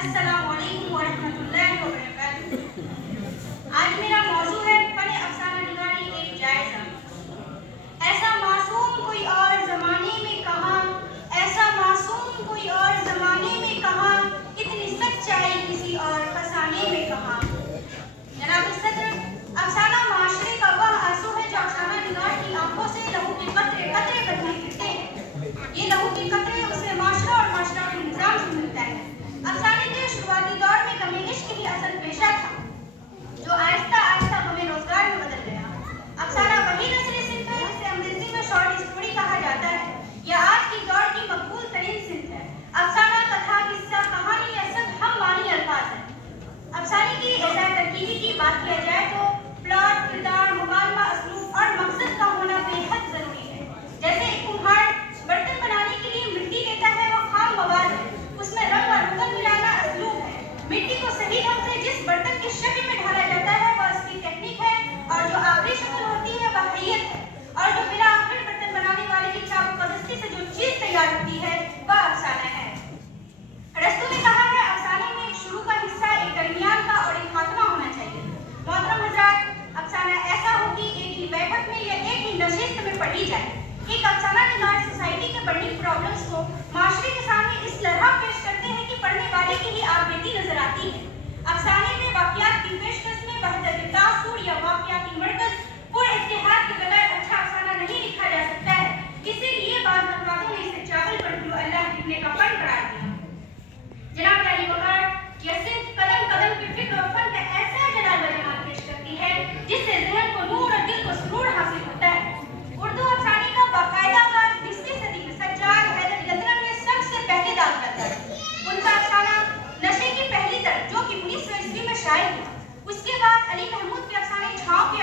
السلام علیکم ورحمۃ اللہ وبرکاتہ۔ آج میرا موضوع ہے فن افسانہ نگاری ایک جائزہ۔ ایسا معصوم کوئی اور زمانے میں کہاں، ایسا معصوم کوئی اور زمانے میں کہاں، اتنی سچائی کسی اور فسانے میں کہاں۔ جناب صدر، افسانہ معاشرے کا وہ آنسو ہے جو افسانہ نگار کی آنکھوں سے لہو کے قطرے قطرے کرنے پھرتے ہیں۔ یہ لہو کے قطرے اسے معاشرہ اور معاشرتی نظام سے ملتا ہے۔ افسانے کے شروعاتی دور میں کمی عشق ہی اصل پیشہ تھا، جو آہستہ آہستہ ہمیں روزگار میں بدل گیا۔ افسانہ وہی نثری صنف ہے جسے انگریزی میں شارٹ اسٹوری کہا جاتا ہے، یا آج کی دور کی مقبول ترین صنف ہے۔ افسانہ، کتھا، قصہ، کہانی یہ سب ہم معنی الفاظ ہیں۔ افسانے کی اعزاز ترکیبی کی بات کیا جائے تو پلاٹ، کردار، مکالمہ، اسلوب اور مقصد کا ہونا بے حد ضروری ہے۔ جیسے ایک کمہار برتن بنانے کے لیے مٹی لیتا ہے، وہ خام مواد ہے، اس میں رنگ اور روغن ملانا اسلوب ہے۔ مٹی کو صحیح ڈھنگ سے جس برتن کی شکل میں ڈھالا جاتا ہے وہ اس کی تکنیک ہے، اور جو آخری شکل ہوتی ہے وہ حیت ہے، اور جو بلا آخر برتن بنانے والے کی چاقو کا دستی سے جو چیز تیار ہوتی ہے وہ افسانہ ہے۔ ارسطو نے کہا ہے افسانے میں ایک شروع کا حصہ، ایک درمیان کا اور ایک خاتمہ ہونا چاہیے۔ محترم حضرات، افسانہ ایسا ہو کہ ایک ہی بیٹھک میں یا ایک ہی نشست میں پڑھی جائے۔ ایک افسانہ نگار سوسائٹی کے برننگ پرابلمس کو معاشرے کے سامنے اس طرح پیش کرتے ہیں کہ پڑھنے والے کی ہی آپ بیتی نظر آتی ہے۔ افسانے میں واقعات کی پیشکش میں وحدت تاثر یا واقعاتی مرکز پر اتحاد کے بغیر اچھا افسانہ نہیں لکھا جا سکتا ہے۔ اسی لیے بعض افرادوں نے اسے چاول پر کلو اللہ لکھنے کا فن قرار دیا۔ جناب علی وقار، یہ صنف قدم قدم پہ فکر و فن کا ایسا جلال و جمال پیش کرتی ہے جس سے ذہن کو نور اور دل کو سرور حاصل ہوتا ہے۔ اردو افسانے کا باقاعدہ آغاز 20ویں صدی میں سجاد حیدر یزدان نے سب سے پہلے داغ کرتا ہے۔ ان کا افسانہ نشے کی پہلی طرف جو کہ 1900 عیسوی میں شائع ہوا۔ اس کے بعد علی محمود کے افسانے چھاؤں کے